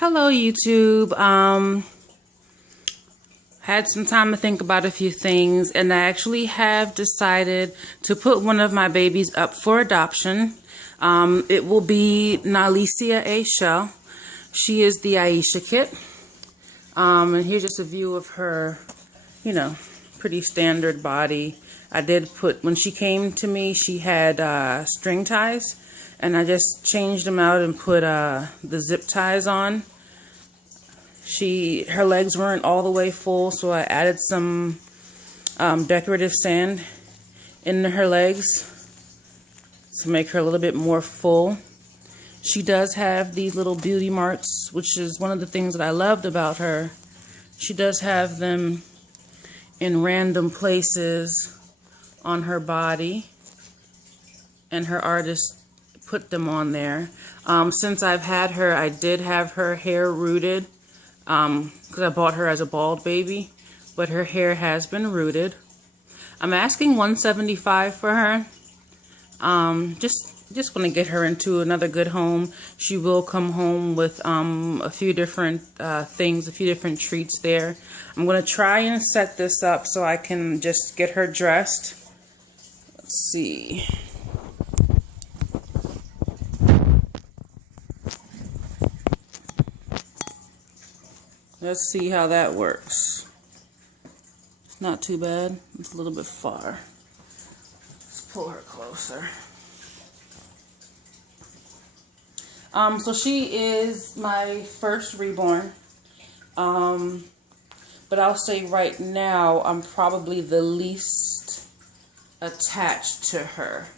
Hello YouTube. Had some time to think about a few things, and I actually have decided to put one of my babies up for adoption. It will be Nalicia A. Shell. She is the Aisha kit. And here's just a view of her, pretty standard body. I did put, when she came to me, she had string ties, and I just changed them out and put the zip ties on. Her legs weren't all the way full, so I added some decorative sand into her legs to make her a little bit more full. She does have these little beauty marks, which is one of the things that I loved about her. She does have them in random places on her body, and her artist put them on there. Since I've had her, I did have her hair rooted, because I bought her as a bald baby, but her hair has been rooted. I'm asking $175 for her. Just want to get her into another good home. She will come home with a few different things, a few different treats there. I'm going to try and set this up so I can just get her dressed. Let's see. Let's see how that works. It's not too bad. It's a little bit far. Let's pull her closer. So she is my first reborn. But I'll say right now, I'm probably the least attached to her.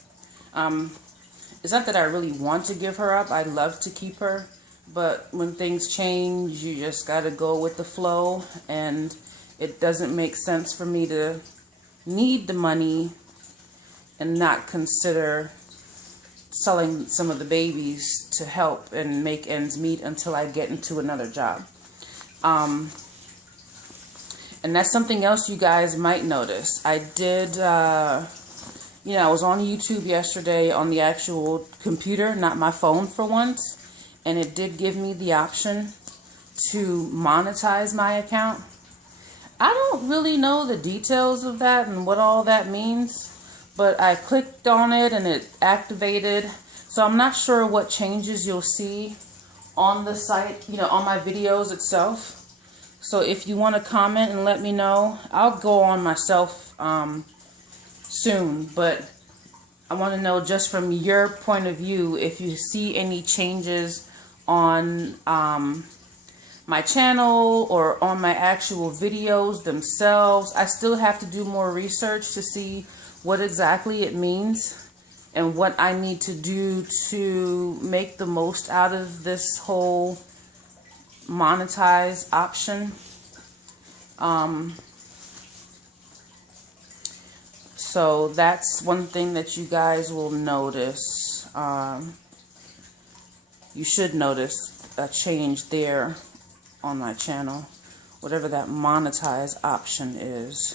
It's not that I really want to give her up. I'd love to keep her. But when things change, you just got to go with the flow. And it doesn't make sense for me to need the money and not consider selling some of the babies to help and make ends meet until I get into another job. And that's something else you guys might notice. I did, I was on YouTube yesterday on the actual computer, not my phone for once. And it did give me the option to monetize my account. I don't really know the details of that and what all that means, but I clicked on it and it activated. So I'm not sure what changes you'll see on the site, on my videos itself. So if you want to comment and let me know, I'll go on myself soon, but I want to know just from your point of view if you see any changes on my channel or on my actual videos themselves. I still have to do more research to see what exactly it means and what I need to do to make the most out of this whole monetize option. So that's one thing that you guys will notice. You should notice a change there on my channel, whatever that monetize option is.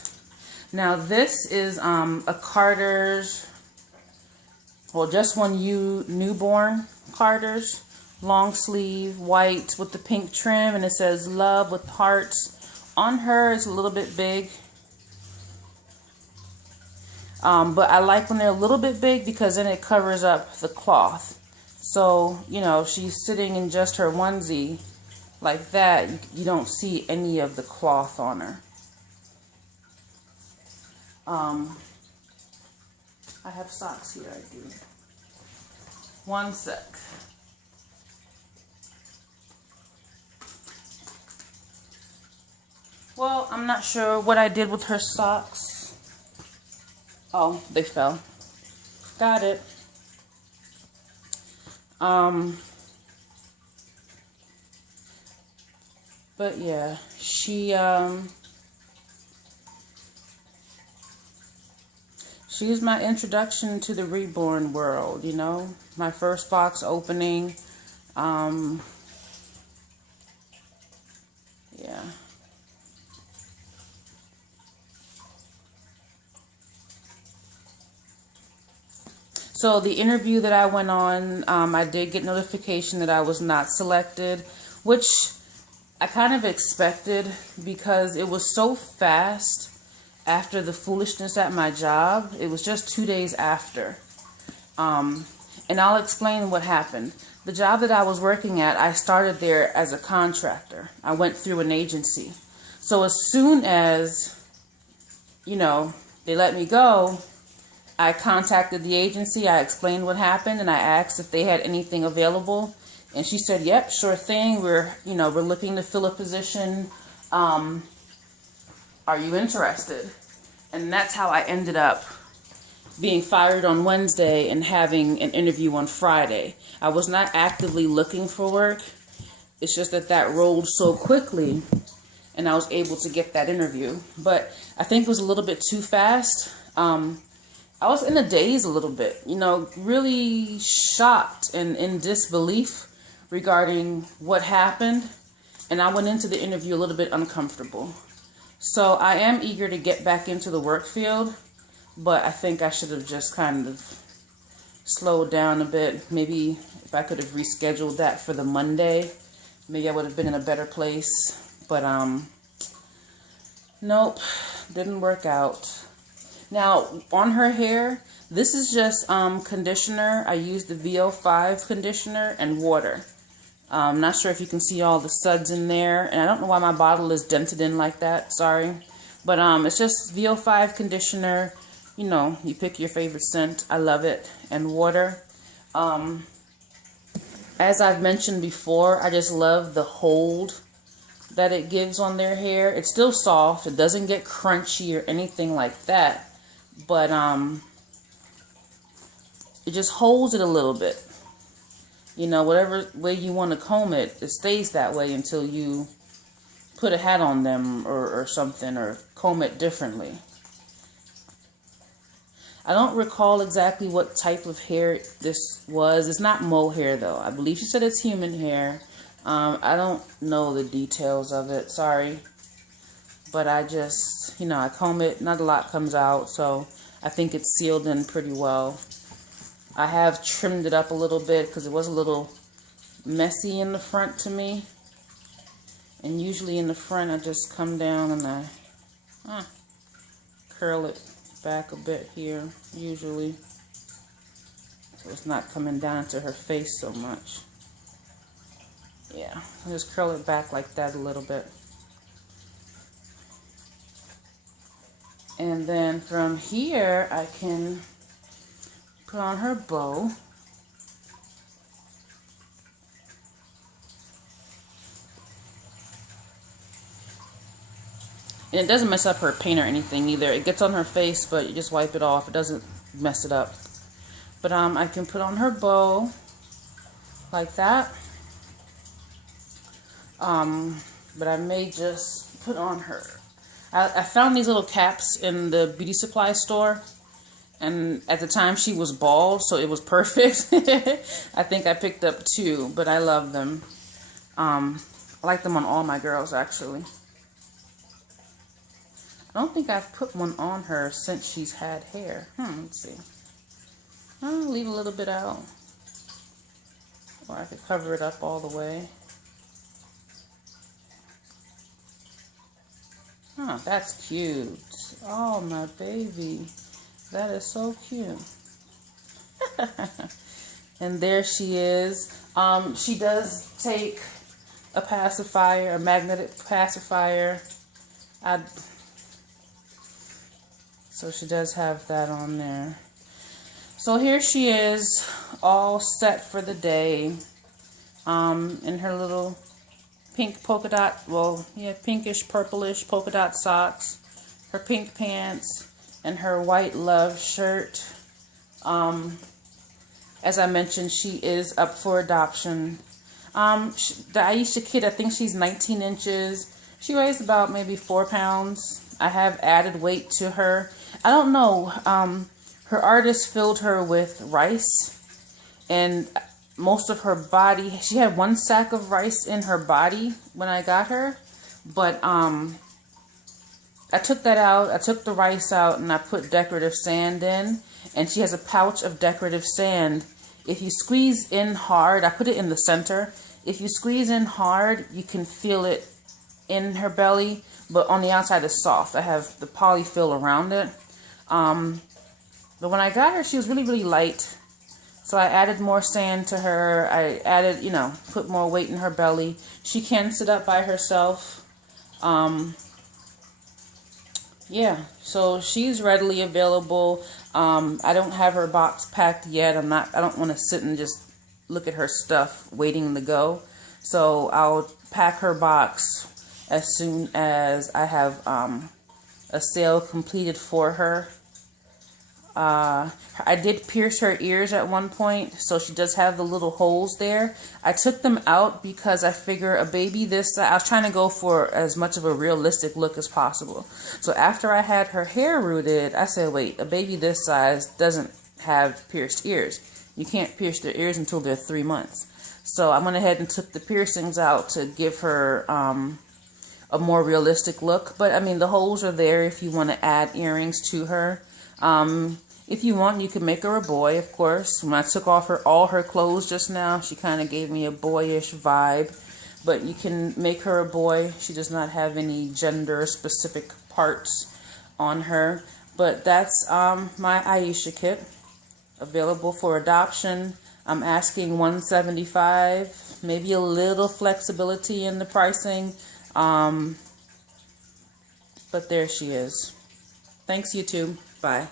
Now this is a Carter's, well, just one newborn Carter's, long sleeve, white with the pink trim, and it says love with hearts. On her it's a little bit big. But I like when they're a little bit big because then it covers up the cloth. So, she's sitting in just her onesie like that. You don't see any of the cloth on her. I have socks here, I do. One sec. Well, I'm not sure what I did with her socks. Oh, they fell. Got it. But yeah, she's my introduction to the reborn world, my first box opening. Yeah. So the interview that I went on, I did get notification that I was not selected, which I kind of expected because it was so fast after the foolishness at my job. It was just 2 days after. And I'll explain what happened. The job that I was working at, I started there as a contractor. I went through an agency. So as soon as, you know, they let me go, I contacted the agency. I explained what happened, and I asked if they had anything available. And she said, yep, sure thing. We're looking to fill a position. Are you interested? And that's how I ended up being fired on Wednesday and having an interview on Friday. I was not actively looking for work. It's just that rolled so quickly, and I was able to get that interview. But I think it was a little bit too fast. I was in a daze a little bit, really shocked and in disbelief regarding what happened. And I went into the interview a little bit uncomfortable. So I am eager to get back into the work field, but I think I should have just kind of slowed down a bit. Maybe if I could have rescheduled that for the Monday, maybe I would have been in a better place. But nope, didn't work out. Now, on her hair, this is just conditioner. I used the VO5 conditioner and water. I'm not sure if you can see all the suds in there. And I don't know why my bottle is dented in like that. Sorry. But it's just VO5 conditioner. You pick your favorite scent. I love it. And water. As I've mentioned before, I just love the hold that it gives on their hair. It's still soft. It doesn't get crunchy or anything like that. But it just holds it a little bit. Whatever way you want to comb it, it stays that way until you put a hat on them or something, or comb it differently. I don't recall exactly what type of hair this was. It's not mohair though. I believe she said it's human hair. I don't know the details of it. Sorry. But I just, I comb it. Not a lot comes out. So I think it's sealed in pretty well. I have trimmed it up a little bit because it was a little messy in the front to me. And usually in the front I just come down and I curl it back a bit here, usually. So it's not coming down to her face so much. Yeah, I just curl it back like that a little bit. And then from here, I can put on her bow. And it doesn't mess up her paint or anything either. It gets on her face, but you just wipe it off. It doesn't mess it up. But I can put on her bow like that. But I may just put on her. I found these little caps in the beauty supply store. And at the time she was bald, so it was perfect. I think I picked up 2, but I love them. I like them on all my girls, actually. I don't think I've put one on her since she's had hair. Let's see. I'll leave a little bit out. Or I could cover it up all the way. That's cute. Oh, my baby. That is so cute. And there she is. She does take a pacifier, a magnetic pacifier. So she does have that on there. So here she is, all set for the day. In her little pink polka dot, pinkish, purplish polka dot socks, her pink pants, and her white love shirt. As I mentioned, she is up for adoption. The Aisha kid, I think she's 19 inches. She weighs about maybe 4 pounds. I have added weight to her. I don't know. Her artist filled her with rice, and most of her body, she had 1 sack of rice in her body when I got her, but I took that out. I took the rice out and I put decorative sand in, and she has a pouch of decorative sand. If you squeeze in hard, I put it in the center. If you squeeze in hard, you can feel it in her belly, but on the outside it's soft. I have the polyfill around it. But when I got her, she was really, really light. So I added more sand to her. I added, put more weight in her belly. She can sit up by herself. Yeah, so she's readily available. I don't have her box packed yet. I don't want to sit and just look at her stuff waiting to go. So I'll pack her box as soon as I have a sale completed for her. I did pierce her ears at one point, so she does have the little holes there. I took them out because I figure a baby this size, I was trying to go for as much of a realistic look as possible. So after I had her hair rooted, I said, wait, a baby this size doesn't have pierced ears. You can't pierce their ears until they're 3 months. So I went ahead and took the piercings out to give her a more realistic look. But I mean, the holes are there if you want to add earrings to her. If you want, you can make her a boy, of course. When I took off all her clothes just now, she kind of gave me a boyish vibe. But you can make her a boy. She does not have any gender-specific parts on her. But that's my Aisha kit, available for adoption. I'm asking $175, maybe a little flexibility in the pricing. But there she is. Thanks, YouTube. Bye.